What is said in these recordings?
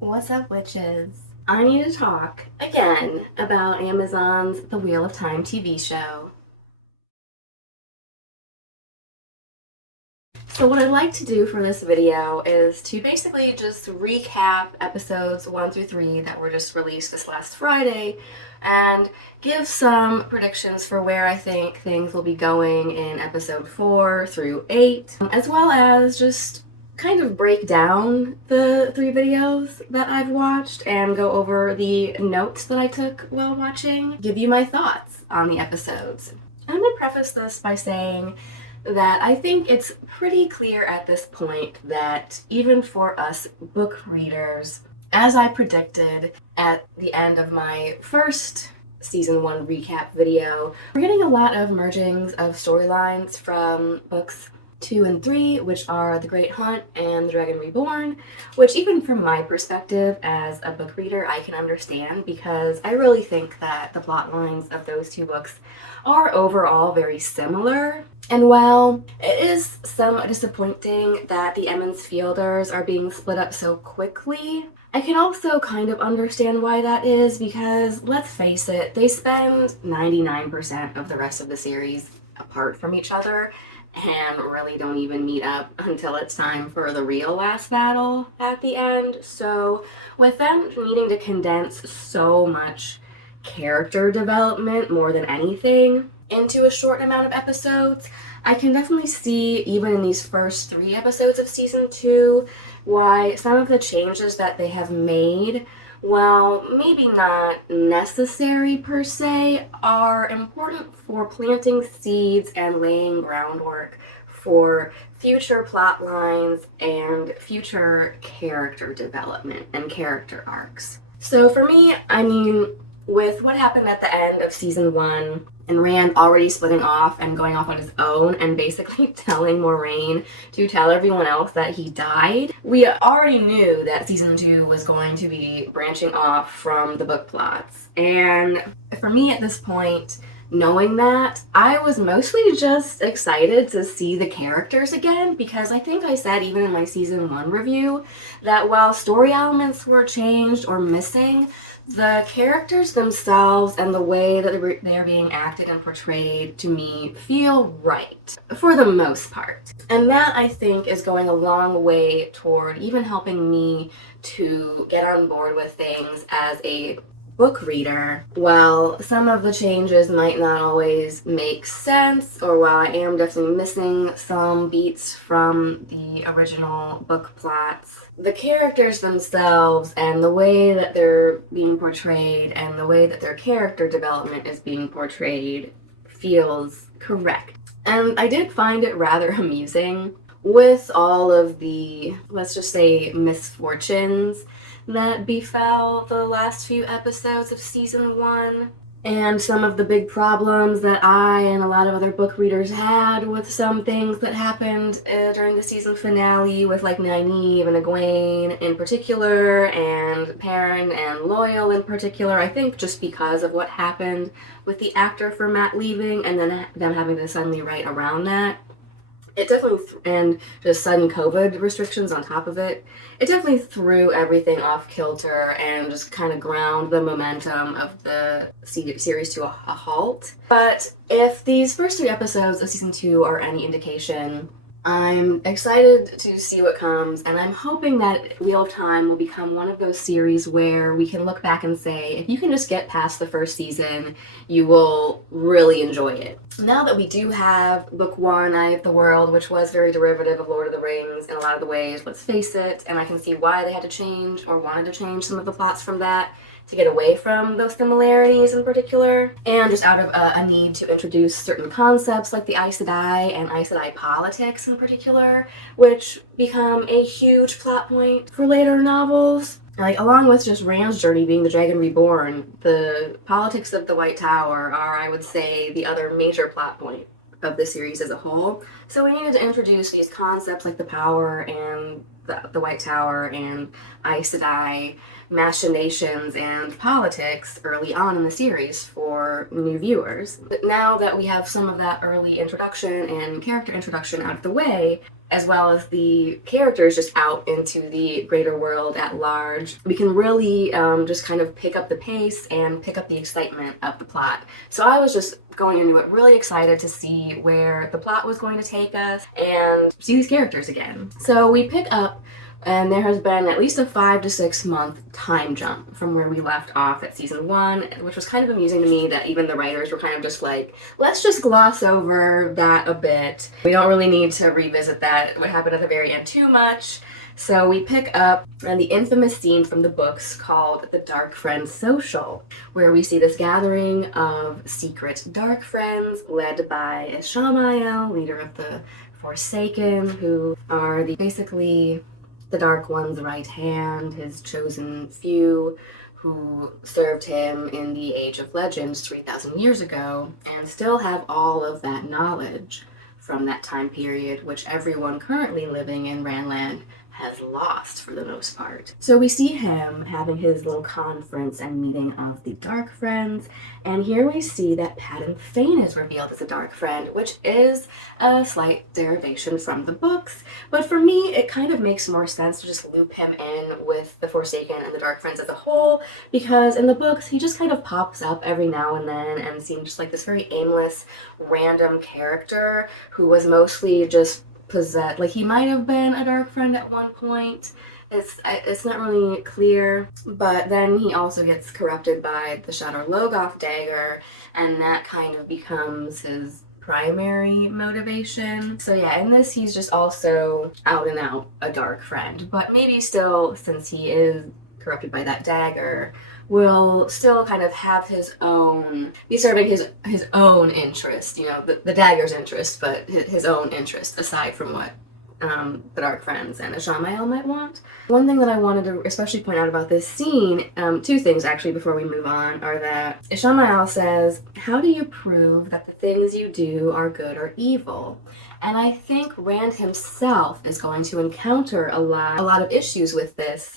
What's up, witches? I need to talk again about Amazon's The Wheel of Time TV show. So what I'd like to do for this video is to basically just recap episodes 1 through 3 that were just released this last Friday and give some predictions for where I think things will be going in episode 4 through 8, as well as just kind of break down the 3 videos that I've watched and go over the notes that I took while watching, give you my thoughts on the episodes. I'm going to preface this by saying that I think it's pretty clear at this point that even for us book readers, as I predicted at the end of my first season 1 recap video, we're getting a lot of mergings of storylines from books 2 and 3, which are The Great Hunt and The Dragon Reborn, which even from my perspective as a book reader, I can understand because I really think that the plot lines of those 2 books are overall very similar. And while it is somewhat disappointing that the Emmons Fielders are being split up so quickly, I can also kind of understand why that is because, let's face it, they spend 99% of the rest of the series apart from each other and really don't even meet up until it's time for the real last battle at the end. So with them needing to condense so much character development more than anything into a short amount of episodes, I can definitely see, even in these first 3 episodes of season 2, why some of the changes that they have made, while maybe not necessary per se, are important for planting seeds and laying groundwork for future plot lines and future character development and character arcs. So for me, I mean, with what happened at the end of season 1 and Rand already splitting off and going off on his own and basically telling Moiraine to tell everyone else that he died, we already knew that season 2 was going to be branching off from the book plots. And for me at this point, knowing that, I was mostly just excited to see the characters again because I think I said even in my season 1 review that while story elements were changed or missing, the characters themselves and the way that they're being acted and portrayed to me feel right, for the most part. And that, I think, is going a long way toward even helping me to get on board with things as a book reader. While some of the changes might not always make sense, or while I am definitely missing some beats from the original book plots, the characters themselves and the way that they're being portrayed and the way that their character development is being portrayed feels correct. And I did find it rather amusing with all of the, let's just say, misfortunes that befell the last few episodes of season 1, and some of the big problems that I and a lot of other book readers had with some things that happened during the season finale with like Nynaeve and Egwene in particular, and Perrin and Loyal in particular. I think just because of what happened with the actor for Matt leaving and then them having to suddenly write around that, it definitely, and just sudden COVID restrictions on top of it, it definitely threw everything off kilter and just kind of ground the momentum of the series to a halt. But if these first 3 episodes of season 2 are any indication, I'm excited to see what comes, and I'm hoping that Wheel of Time will become one of those series where we can look back and say, if you can just get past the first season, you will really enjoy it. Now that we do have book 1, Eye of the World, which was very derivative of Lord of the Rings in a lot of the ways, let's face it, and I can see why they had to change or wanted to change some of the plots from that to get away from those similarities in particular, and just out of a need to introduce certain concepts like the Aes Sedai and Aes Sedai politics in particular, which become a huge plot point for later novels. Like, along with just Rand's journey being the Dragon Reborn, the politics of the White Tower are, I would say, the other major plot point of the series as a whole. So we needed to introduce these concepts like the power and the White Tower and Aes Sedai machinations and politics early on in the series for new viewers. But now that we have some of that early introduction and character introduction out of the way, as well as the characters just out into the greater world at large, we can really just kind of pick up the pace and pick up the excitement of the plot. So I was just going into it really excited to see where the plot was going to take us and see these characters again. So we pick up, and there has been at least a 5 to 6 month time jump from where we left off at season 1, which was kind of amusing to me that even the writers were kind of just like, let's just gloss over that a bit. We don't really need to revisit that, what happened at the very end, too much. So we pick up on the infamous scene from the books called The Dark Friends Social, where we see this gathering of secret dark friends led by Ishamael, leader of the Forsaken, who are basically the Dark One's right hand, his chosen few, who served him in the Age of Legends 3,000 years ago, and still have all of that knowledge from that time period, which everyone currently living in Randland has lost for the most part. So we see him having his little conference and meeting of the Dark Friends, and here we see that Padan Fain is revealed as a Dark Friend, which is a slight derivation from the books, but for me it kind of makes more sense to just loop him in with the Forsaken and the Dark Friends as a whole, because in the books he just kind of pops up every now and then and seems just like this very aimless, random character who was mostly just possessed. Like, he might have been a dark friend at one point. It's not really clear, but then he also gets corrupted by the Shadow Logoth dagger, and that kind of becomes his primary motivation. So yeah, in this he's just also out and out a dark friend, but maybe still, since he is corrupted by that dagger, will still kind of have his own, be serving his own interest, you know, the dagger's interest, but his own interest aside from what the Dark Friends and Ishamael might want. One thing that I wanted to especially point out about this scene, two things actually before we move on, are that Ishamael says, "How do you prove that the things you do are good or evil?" And I think Rand himself is going to encounter a lot of issues with this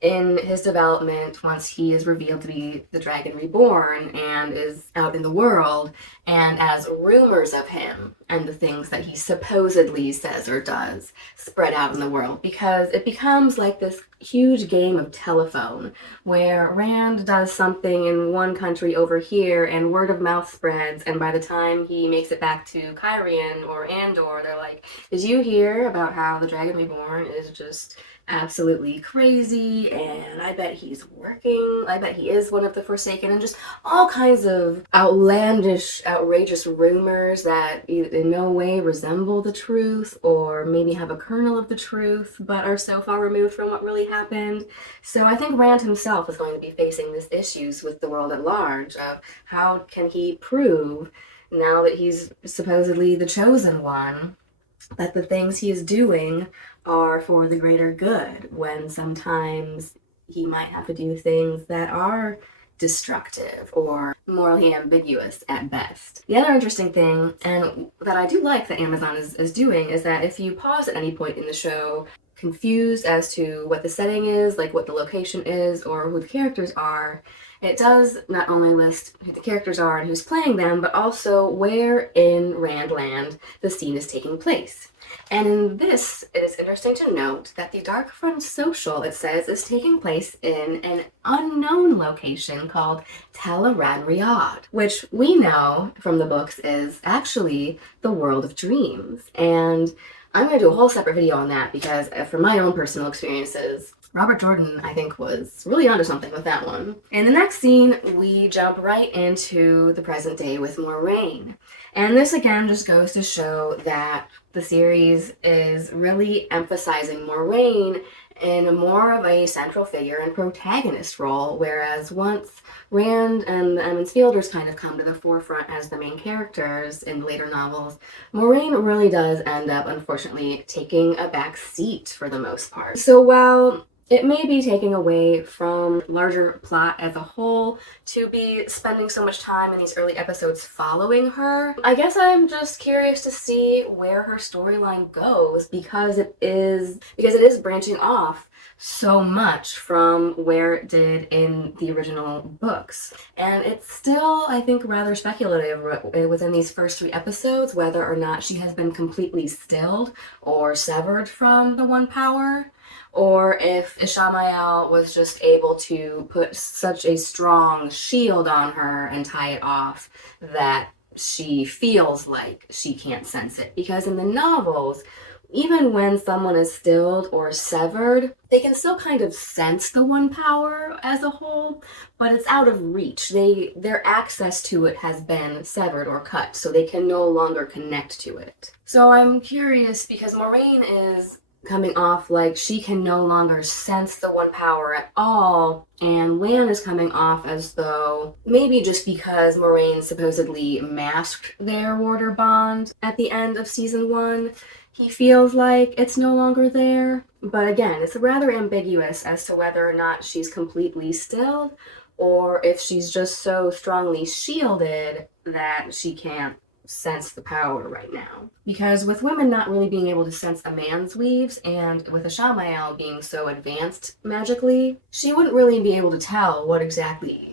in his development once he is revealed to be the Dragon Reborn and is out in the world, and as rumors of him and the things that he supposedly says or does spread out in the world, because it becomes like this huge game of telephone where Rand does something in one country over here and word of mouth spreads, and by the time he makes it back to Cairhien or Andor, they're like, did you hear about how the Dragon Reborn is just absolutely crazy, and I bet he's working, I bet he is one of the Forsaken, and just all kinds of outlandish, outrageous rumors that in no way resemble the truth or maybe have a kernel of the truth but are so far removed from what really happened. So I think Rand himself is going to be facing these issues with the world at large of how can he prove, now that he's supposedly the chosen one, that the things he is doing are for the greater good, when sometimes he might have to do things that are destructive or morally ambiguous at best. The other interesting thing, and that I do like that Amazon is doing, is that if you pause at any point in the show, confused as to what the setting is, like what the location is, or who the characters are, it does not only list who the characters are and who's playing them, but also where in Randland the scene is taking place. And in this, it is interesting to note that the Dark Friends Social, it says, is taking place in an unknown location called Teleran Riyadh, which we know from the books is actually the world of dreams. And I'm going to do a whole separate video on that because from my own personal experiences, Robert Jordan, I think, was really onto something with that one. In the next scene, we jump right into the present day with Moiraine. And this again just goes to show that the series is really emphasizing Moiraine in more of a central figure and protagonist role, whereas once Rand and the Emond's Fielders kind of come to the forefront as the main characters in later novels, Moiraine really does end up, unfortunately, taking a back seat for the most part. So while it may be taking away from larger plot as a whole to be spending so much time in these early episodes following her, I guess I'm just curious to see where her storyline goes, because it is branching off so much from where it did in the original books. And it's still, I think, rather speculative within these first 3 episodes whether or not she has been completely stilled or severed from the One Power, or if Ishamael was just able to put such a strong shield on her and tie it off that she feels like she can't sense it. Because in the novels, even when someone is stilled or severed, they can still kind of sense the One Power as a whole, but it's out of reach. Their access to it has been severed or cut, so they can no longer connect to it. So I'm curious because Moiraine is coming off like she can no longer sense the One Power at all, and Lan is coming off as though maybe just because Moiraine supposedly masked their warder bond at the end of season 1, he feels like it's no longer there. But again, it's rather ambiguous as to whether or not she's completely stilled or if she's just so strongly shielded that she can't sense the power right now. Because with women not really being able to sense a man's weaves, and with Ishamael being so advanced magically, she wouldn't really be able to tell what exactly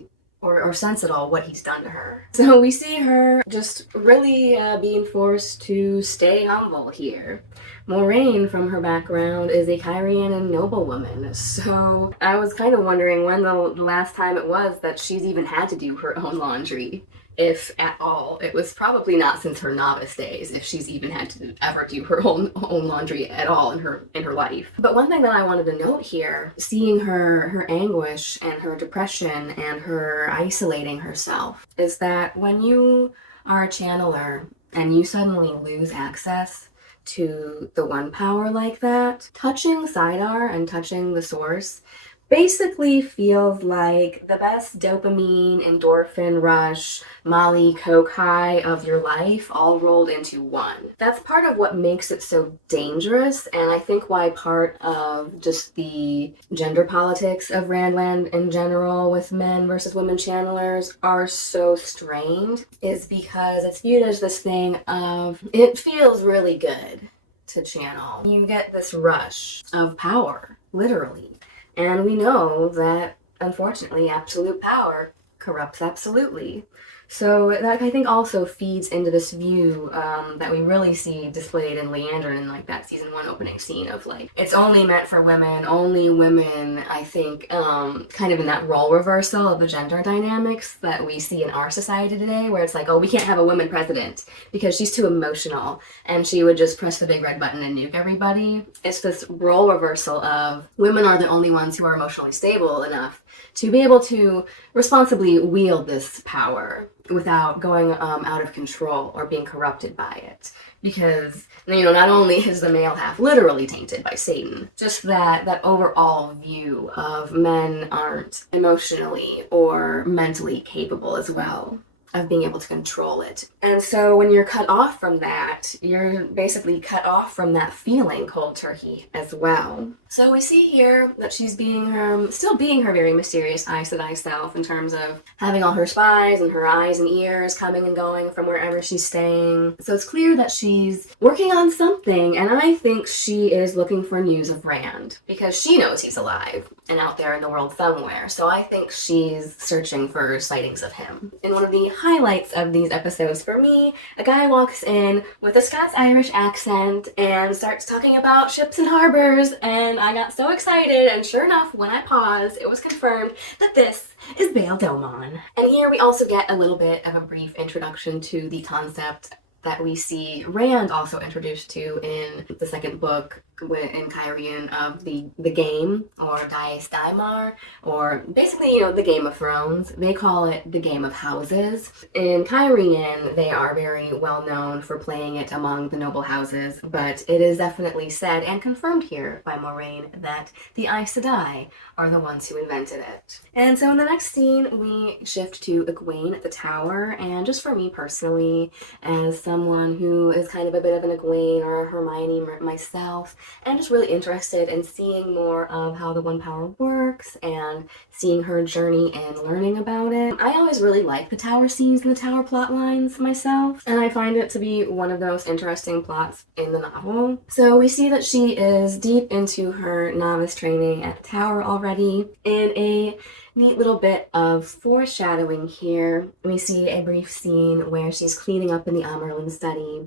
or sense at all what he's done to her. So we see her just really being forced to stay humble here. Moiraine, from her background, is a Kyrianan noblewoman, so I was kind of wondering when the last time it was that she's even had to do her own laundry, if at all. It was probably not since her novice days, if she's even had to ever do her own laundry at all in her life. But one thing that I wanted to note here, seeing her anguish and her depression and her isolating herself, is that when you are a channeler and you suddenly lose access to the One Power like that, touching Sidar and touching the source basically feels like the best dopamine, endorphin rush, Molly, Coke high of your life all rolled into one. That's part of what makes it so dangerous, and I think why part of just the gender politics of Randland in general with men versus women channelers are so strained is because it's viewed as this thing of, it feels really good to channel. You get this rush of power, literally. And we know that, unfortunately, absolute power corrupts absolutely. So that, I think, also feeds into this view that we really see displayed in Leander in like that season 1 opening scene of like, it's only meant for women, only women, I think, kind of in that role reversal of the gender dynamics that we see in our society today, where it's like, oh, we can't have a woman president because she's too emotional and she would just press the big red button and nuke everybody. It's this role reversal of women are the only ones who are emotionally stable enough to be able to responsibly wield this power without going out of control or being corrupted by it. Because, not only is the male half literally tainted by Satan, just that overall view of men aren't emotionally or mentally capable as well of being able to control it. And so when you're cut off from that, you're basically cut off from that feeling cold turkey as well. So we see here that she's still being her very mysterious Aes Sedai self in terms of having all her spies and her eyes and ears coming and going from wherever she's staying. So it's clear that she's working on something, and I think she is looking for news of Rand because she knows he's alive and out there in the world somewhere. So I think she's searching for sightings of him. In one of the highlights of these episodes for me, a guy walks in with a Scots-Irish accent and starts talking about ships and harbors, and I got so excited, and sure enough, when I paused, it was confirmed that this is Bael Domon. And here we also get a little bit of a brief introduction to the concept that we see Rand also introduced to in the second book in Kyrian of the game, or Dice Daimar, or basically, the Game of Thrones. They call it the Game of Houses. In Kyrian, they are very well known for playing it among the noble houses, but it is definitely said and confirmed here by Moiraine that the Aes Sedai are the ones who invented it. And so in the next scene, we shift to Egwene at the tower, and just for me personally, as someone who is kind of a bit of an Egwene or a Hermione myself, and just really interested in seeing more of how the One Power works and seeing her journey and learning about it. I always really like the Tower scenes and the Tower plot lines myself, and I find it to be one of the most interesting plots in the novel. So we see that she is deep into her novice training at the Tower already. In a neat little bit of foreshadowing here, we see a brief scene where she's cleaning up in the Amerlin study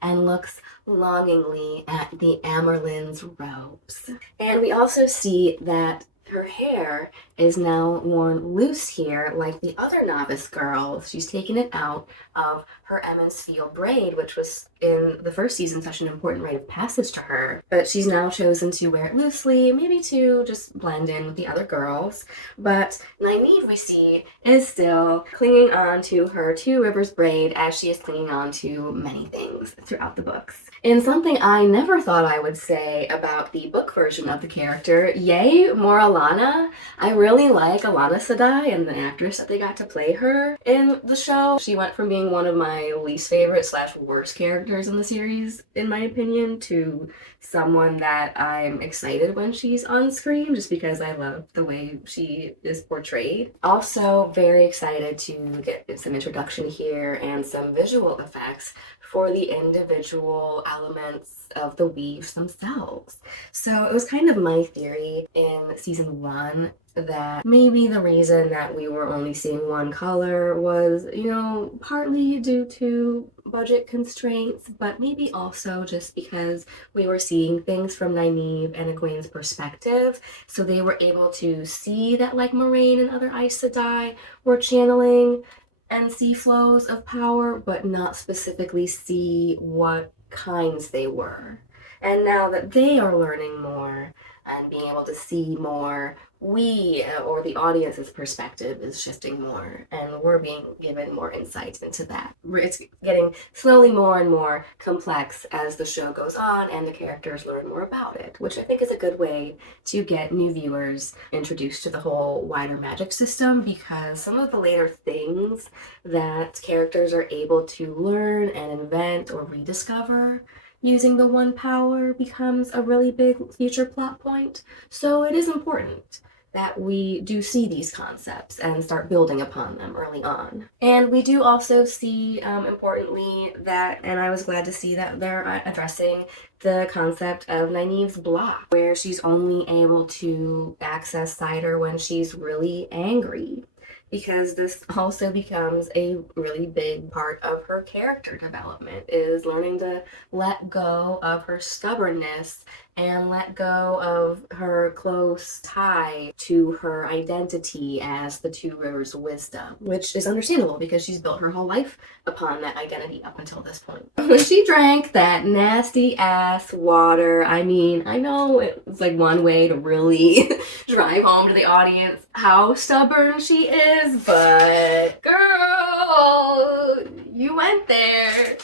and looks longingly at the Amerlin's robes. And we also see that her hair is now worn loose here like the other novice girl. She's taken it out of her Emmonsfield braid, which was in the first season such an important rite of passage to her. But she's now chosen to wear it loosely, maybe to just blend in with the other girls. But Nynaeve, we see, is still clinging on to her Two Rivers braid as she is clinging on to many things throughout the books. In something I never thought I would say about the book version of the character, yay, more Alana. I really like Alana Sedai and the actress that they got to play her in the show. She went from being one of my least favorite / worst characters in the series, in my opinion, to someone that I'm excited when she's on screen just because I love the way she is portrayed. Also very excited to get some introduction here and some visual effects for the individual elements of the weaves themselves. So it was kind of my theory in season 1 that maybe the reason that we were only seeing one color was, partly due to budget constraints, but maybe also just because we were seeing things from Nynaeve and Egwene's perspective, so they were able to see that like Moiraine and other Aes Sedai were channeling and see flows of power, but not specifically see what kinds they were. And now that they are learning more and being able to see more, we, or the audience's perspective, is shifting more, and we're being given more insight into that. It's getting slowly more and more complex as the show goes on and the characters learn more about it, which I think is a good way to get new viewers introduced to the whole wider magic system, because some of the later things that characters are able to learn and invent or rediscover using the One Power becomes a really big future plot point. So it is important that we do see these concepts and start building upon them early on. And we do also see, importantly, that, and I was glad to see that they're addressing the concept of Nynaeve's block, where she's only able to access cider when she's really angry, because this also becomes a really big part of her character development, is learning to let go of her stubbornness and let go of her close tie to her identity as the Two Rivers wisdom, which is understandable because she's built her whole life upon that identity up until this point. When she drank that nasty ass water, I mean, I know it's like one way to really drive home to the audience how stubborn she is, but girl, you went there.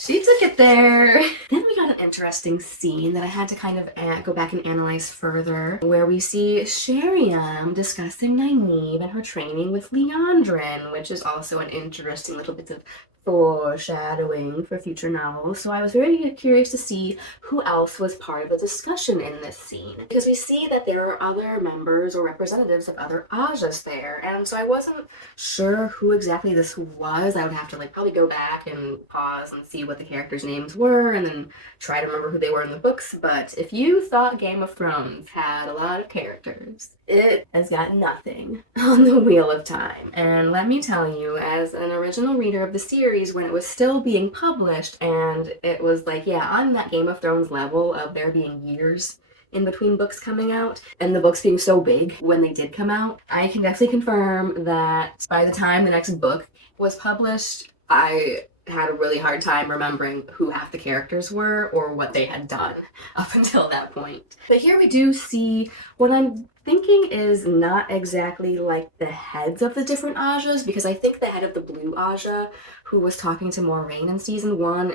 She took it there. Then we got an interesting scene that I had to kind of go back and analyze further, where we see Sheriam discussing Nynaeve and her training with Leandrin, which is also an interesting little bit of foreshadowing for future novels. So I was very curious to see who else was part of the discussion in this scene, because we see that there are other members or representatives of other Ajas there, and so I wasn't sure who exactly this was. I would have to probably go back and pause and see what the characters' names were and then try to remember who they were in the books. But if you thought Game of Thrones had a lot of characters, it has got nothing on the Wheel of Time. And let me tell you, as an original reader of the series, when it was still being published, and it was on that Game of Thrones level of there being years in between books coming out, and the books being so big when they did come out, I can definitely confirm that by the time the next book was published, I had a really hard time remembering who half the characters were or what they had done up until that point. But here we do see what I'm thinking is not exactly like the heads of the different Ajas, because I think the head of the blue Aja, who was talking to Moiraine in season 1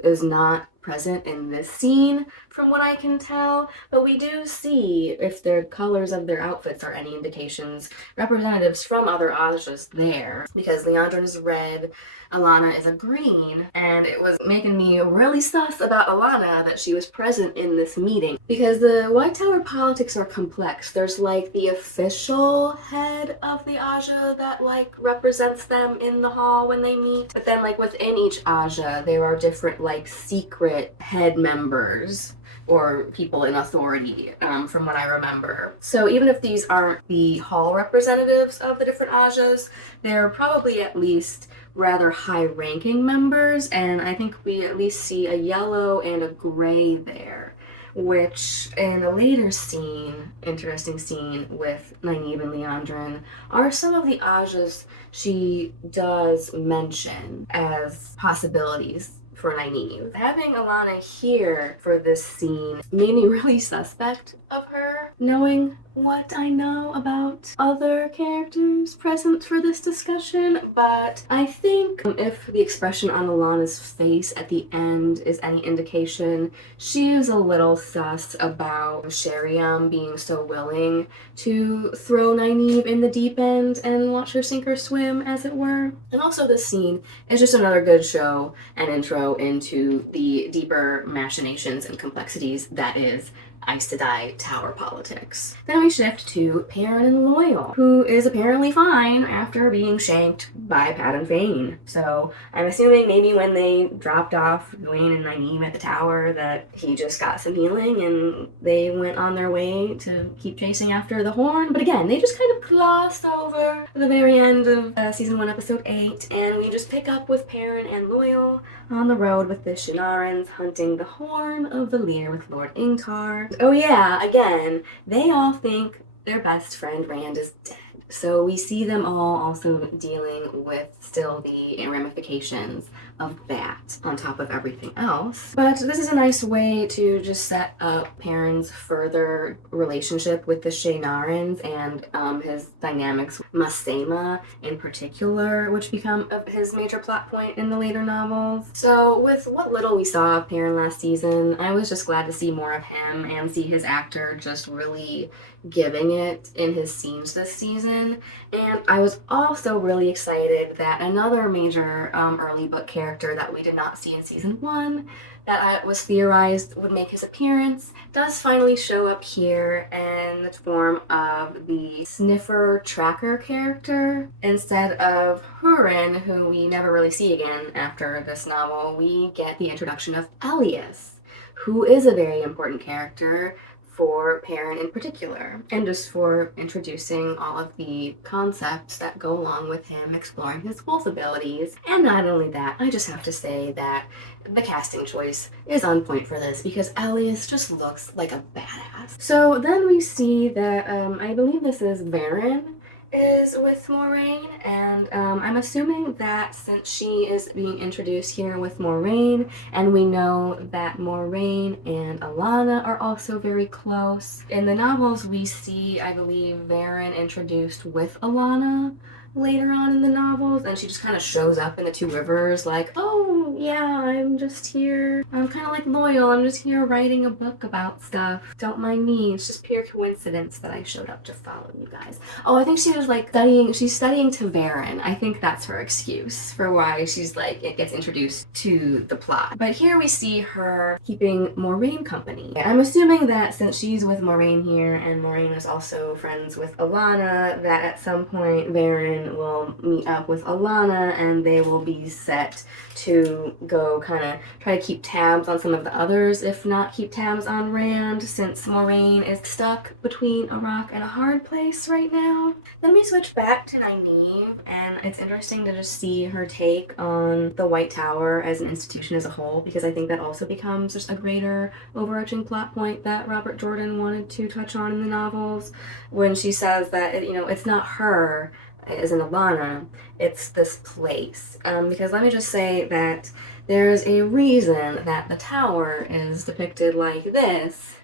is not present in this scene, from what I can tell, but we do see, if the colors of their outfits are any indications, representatives from other Ajas there, because Liandrin is red, Alana is a green, and it was making me really sus about Alana that she was present in this meeting, because the White Tower politics are complex. There's like the official head of the Aja that like represents them in the hall when they meet, but then like within each Aja there are different like secret head members or people in authority, from what I remember. So even if these aren't the hall representatives of the different Ajas, they're probably at least rather high-ranking members, and I think we at least see a yellow and a gray there, which in a later scene, interesting scene with Nynaeve and Liandrin, are some of the Ajas she does mention as possibilities for Nynaeve. Having Alana here for this scene made me really suspect of her, knowing what I know about other characters present for this discussion, but I think if the expression on Alana's face at the end is any indication, she is a little sus about Sheriam being so willing to throw Nynaeve in the deep end and watch her sink or swim, as it were. And also this scene is just another good show and intro into the deeper machinations and complexities that is Aes Sedai Tower politics. Then we shift to Perrin and Loyal, who is apparently fine after being shanked by Padden Fane. So I'm assuming maybe when they dropped off Gawain and Nynaeve at the tower that he just got some healing and they went on their way to keep chasing after the horn. But again, they just kind of gloss over the very end of season 1, episode 8, and we just pick up with Perrin and Loyal on the road with the Shinarans hunting the horn of the Lear with Lord Ingtar. Oh yeah, again, they all think their best friend Rand is dead. So we see them all also dealing with still the ramifications of that on top of everything else. But this is a nice way to just set up Perrin's further relationship with the Shaynarans and his dynamics with Masema in particular, which become his major plot point in the later novels. So with what little we saw of Perrin last season, I was just glad to see more of him and see his actor just really giving it in his scenes this season. And I was also really excited that another major early book character that we did not see in season 1 that was theorized would make his appearance does finally show up here in the form of the sniffer tracker character. Instead of Hurin, who we never really see again after this novel, we get the introduction of Elias, who is a very important character for Perrin in particular, and just for introducing all of the concepts that go along with him exploring his wolf abilities. And not only that, I just have to say that the casting choice is on point for this because Elias just looks like a badass. So then we see that, I believe this is Perrin is with Moiraine, and I'm assuming that since she is being introduced here with Moiraine, and we know that Moiraine and Alana are also very close. In the novels, we see, I believe, Perrin introduced with Alana later on in the novels, and she just kind of shows up in the Two Rivers like, oh yeah, I'm just here, I'm kind of like Loyal, I'm just here writing a book about stuff, don't mind me, it's just pure coincidence that I showed up to follow you guys. Oh, I think she was like she's studying Taverin. I think that's her excuse for why she's like, it gets introduced to the plot. But here we see her keeping Moiraine company. I'm assuming that since she's with Moiraine here, and Moiraine is also friends with Alana, that at some point Perrin will meet up with Alana and they will be set to go kind of try to keep tabs on some of the others, if not keep tabs on Rand, since Moiraine is stuck between a rock and a hard place right now. Then we switch back to Nynaeve, and it's interesting to just see her take on the White Tower as an institution as a whole, because I think that also becomes just a greater overarching plot point that Robert Jordan wanted to touch on in the novels, when she says that, it's not her as in Alana, it's this place. Because let me just say that there's a reason that the tower is depicted like this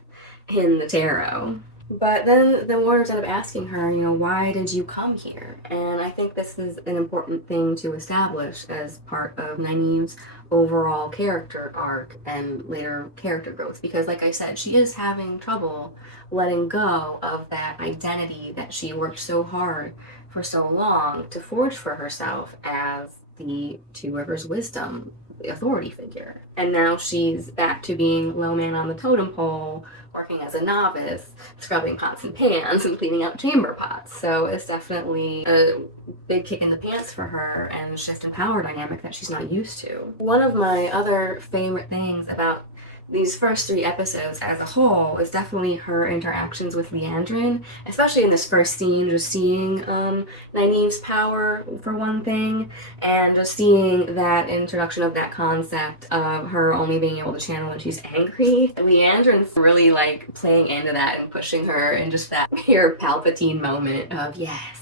in the tarot. But then the warders end up asking her, why did you come here? And I think this is an important thing to establish as part of Nynaeve's overall character arc and later character growth. Because, like I said, she is having trouble letting go of that identity that she worked so hard for so long to forge for herself as the Two Rivers Wisdom authority figure. And now she's back to being low man on the totem pole, working as a novice, scrubbing pots and pans and cleaning out chamber pots. So it's definitely a big kick in the pants for her and shift in power dynamic that she's not used to. One of my other favorite things about these first 3 episodes as a whole is definitely her interactions with Leandrin, especially in this first scene, just seeing Nynaeve's power for one thing, and just seeing that introduction of that concept of her only being able to channel when she's angry. Leandrin's really like playing into that and pushing her in just that pure Palpatine moment of yes,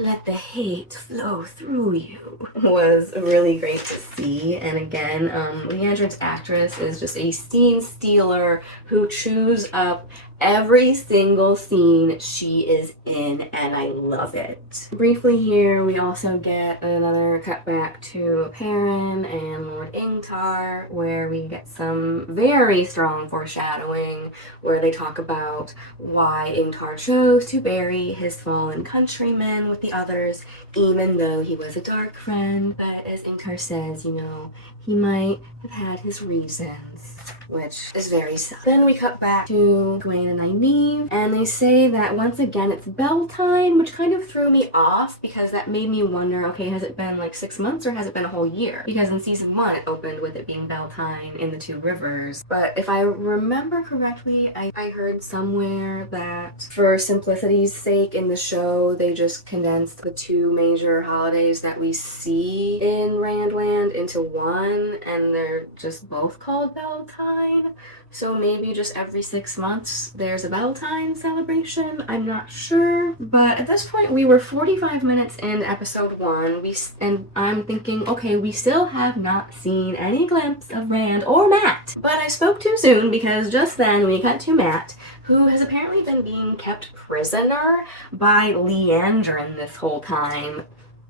let the hate flow through you, was really great to see. And again, Leandrin's actress is just a scene stealer who chews up every single scene she is in, and I love it. Briefly here, we also get another cut back to Perrin and Lord Ingtar, where we get some very strong foreshadowing, where they talk about why Ingtar chose to bury his fallen countrymen with the others, even though he was a dark friend. But as Ingtar says, he might have had his reasons, which is very sad. Then we cut back to Egwene and Nynaeve, and they say that once again it's bell time, which kind of threw me off because that made me wonder, okay, has it been like 6 months or has it been a whole year? Because in season 1 it opened with it being bell time in the Two Rivers. But if I remember correctly, I heard somewhere that for simplicity's sake in the show, they just condensed the 2 major holidays that we see in Randland into one, and they're just both called Beltane. So maybe just every 6 months there's a Beltane celebration. I'm not sure. But at this point, we were 45 minutes in episode 1, and I'm thinking, okay, we still have not seen any glimpse of Rand or Matt. But I spoke too soon because just then we cut to Matt, who has apparently been being kept prisoner by Leandrin this whole time.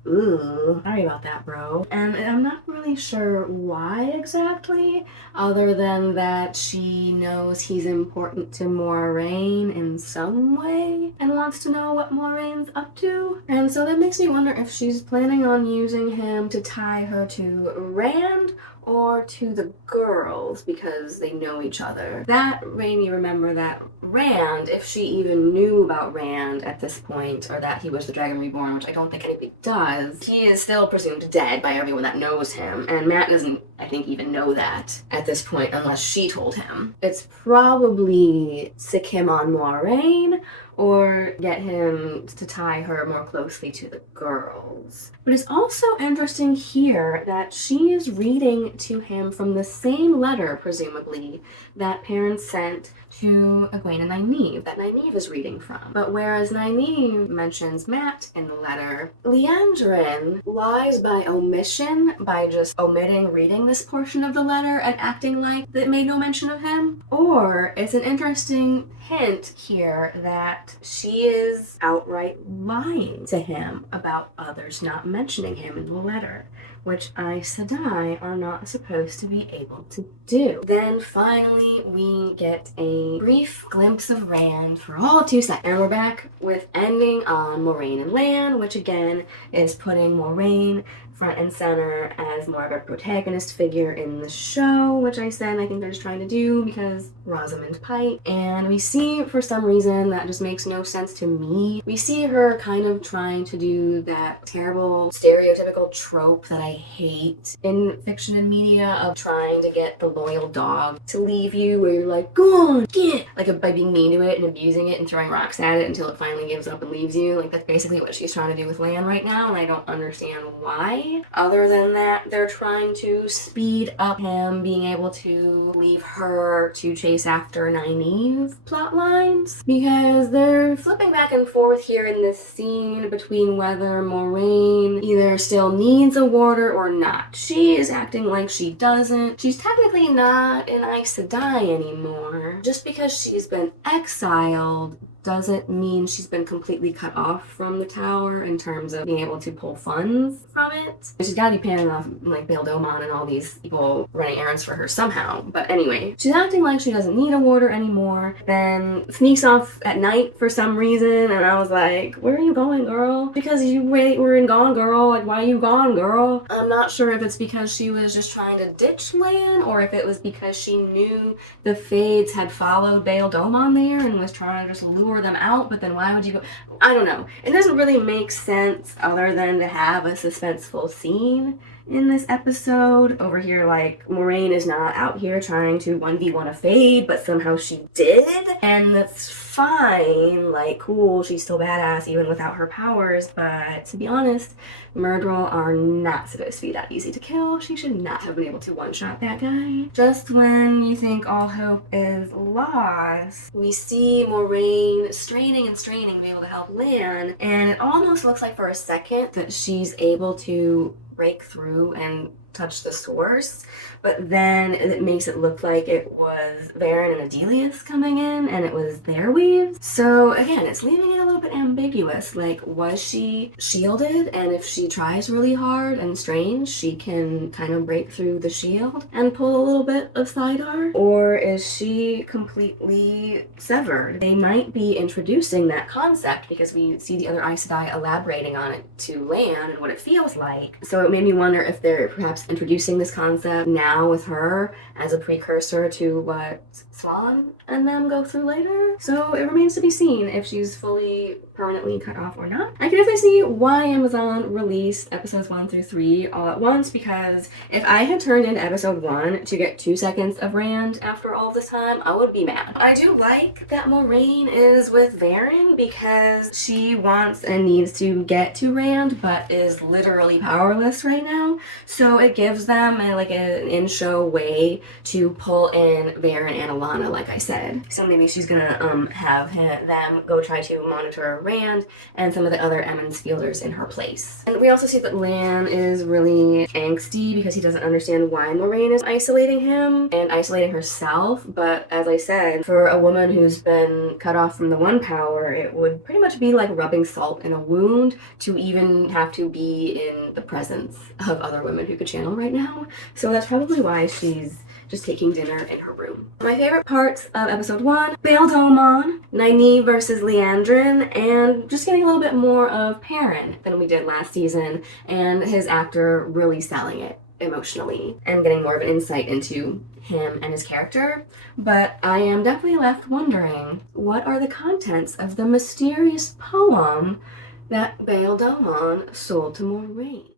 Ooh, sorry about that, bro. And I'm not really sure why exactly, other than that she knows he's important to Moiraine in some way and wants to know what Moraine's up to. And so that makes me wonder if she's planning on using him to tie her to Rand or to the girls because they know each other. That made me remember that Rand, if she even knew about Rand at this point, or that he was the Dragon Reborn, which I don't think anybody does, he is still presumed dead by everyone that knows him, and Matt doesn't, I think, even know that at this point unless she told him. It's probably sick him on Moiraine, or get him to tie her more closely to the girls. But it's also interesting here that she is reading to him from the same letter, presumably, that Perrin sent to Egwene and Nynaeve, that Nynaeve is reading from. But whereas Nynaeve mentions Matt in the letter, Leandrin lies by omission, by just omitting reading this portion of the letter and acting like it made no mention of him. Or it's an interesting hint here that she is outright lying to him about others not mentioning him in the letter, which Aes Sedai are not supposed to be able to do. Then finally we get a brief glimpse of Rand for all 2 seconds, and we're back with ending on Moiraine and Lan, which again is putting Moiraine front and center as more of a protagonist figure in the show, which I said I think they're just trying to do because Rosamund Pike. And we see, for some reason that just makes no sense to me, we see her kind of trying to do that terrible stereotypical trope that I hate in fiction and media of trying to get the loyal dog to leave you, where you're like, go on, get, like by being mean to it and abusing it and throwing rocks at it until it finally gives up and leaves you. Like that's basically what she's trying to do with Lan right now, and I don't understand why. Other than that, they're trying to speed up him being able to leave her to chase after Nynaeve plot lines, because they're flipping back and forth here in this scene between whether Moiraine either still needs a warder or not. She is acting like she doesn't. She's technically not an Aes Sedai anymore. Just because she's been exiled doesn't mean she's been completely cut off from the tower in terms of being able to pull funds from it. She's got to be paying off like Bail Domon and all these people running errands for her somehow. But anyway, she's acting like she doesn't need a warder anymore, then sneaks off at night for some reason, and I was like, where are you going, girl? Because you were in Gone Girl. Like, why are you gone, girl? I'm not sure if it's because she was just trying to ditch Lan, or if it was because she knew the Fades had followed Bail Domon there and was trying to just lure them out, but then why would you go? I don't know. It doesn't really make sense other than to have a suspenseful scene in this episode. Over here, like, Moiraine is not out here trying to 1v1 a Fade, but somehow she did, and that's fine. Like, cool, she's still badass even without her powers, but to be honest, Myrddraal are not supposed to be that easy to kill. She should not have been able to one-shot that guy. Just when you think all hope is lost, we see Moiraine straining and straining to be able to help Lan, and it almost looks like for a second that she's able to break through and touch the source, but then it makes it look like it was Perrin and Adelius coming in, and it was their weaves. So again, it's leaving it a little bit ambiguous. Like, was she shielded, and if she tries really hard and strains, she can kind of break through the shield and pull a little bit of Sidar? Or is she completely severed? They might be introducing that concept because we see the other Aes Sedai elaborating on it to Lan and what it feels like. So it made me wonder if they're perhaps introducing this concept now with her as a precursor to what Swan and them go through later. So it remains to be seen if she's fully permanently cut off or not. I can definitely see why Amazon released episodes 1 through 3 all at once, because if I had turned in episode 1 to get 2 seconds of Rand after all this time, I would be mad. I do like that Moiraine is with Perrin because she wants and needs to get to Rand, but is literally powerless right now. So it gives them an in-show way to pull in Perrin and Alana, like I said. So maybe she's gonna have them go try to monitor Rand and some of the other Emmons fielders in her place. And we also see that Lan is really angsty because he doesn't understand why Moiraine is isolating him and isolating herself. But as I said, for a woman who's been cut off from the One Power, it would pretty much be like rubbing salt in a wound to even have to be in the presence of other women who could channel right now. So that's probably why she's just taking dinner in her room. My favorite parts of episode 1, Bail Domon, Nynaeve versus Liandrin, and just getting a little bit more of Perrin than we did last season, and his actor really selling it emotionally and getting more of an insight into him and his character. But I am definitely left wondering, what are the contents of the mysterious poem that Bail Domon sold to Moiraine?